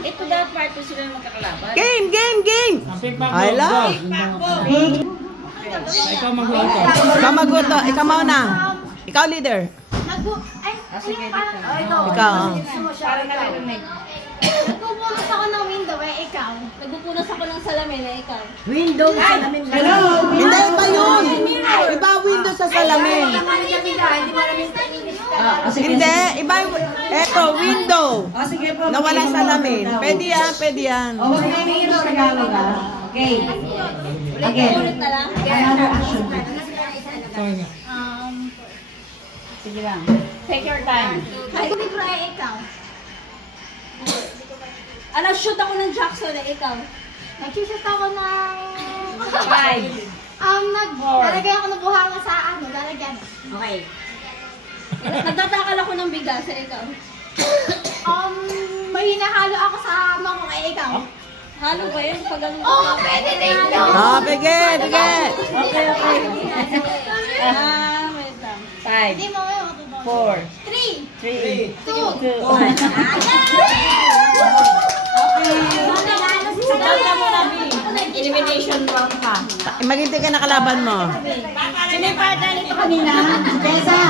Ito dapat part po sila magkakalaban. Game! I love. Ikaw magluto. Ikaw magluto. Ikaw mauna. Ikaw leader. Sige, Ikaw. para narinig. Nagpupunas ako ng window, ikaw. Nagpupunas ako ng salamin, ikaw. Window, salamin. Hello! Hindi, iba yun. Iba window sa salamin. Hindi, iba. Eto, window. Sige po. Na walang salamin. Pwede yan, pwede yan. Huwag na yung sa Tagalog Okay. Ulit na lang. Another action. Sorry. Sige lang. Take your time. Libro ay ikaw. Shoot ako ng Jackson na ikaw. Nagsushoot ako ng... Five. Lalagay ako ng buhanga sa lalagyan. Okay. Nagtatakal ako ng bigas sa ikaw. May hinahalo ako sa mangkok ay ikaw. Halo ba yun? Pag ano? Pwede rin yun. Sige. Okay. Wait lang. Five. Hindi mo ngayon. 4. 3, 3. 2, 2. 1. Elimination round ka. Maghintay ka na kalaban mo. Sino yung partner nito kanina? Tessa.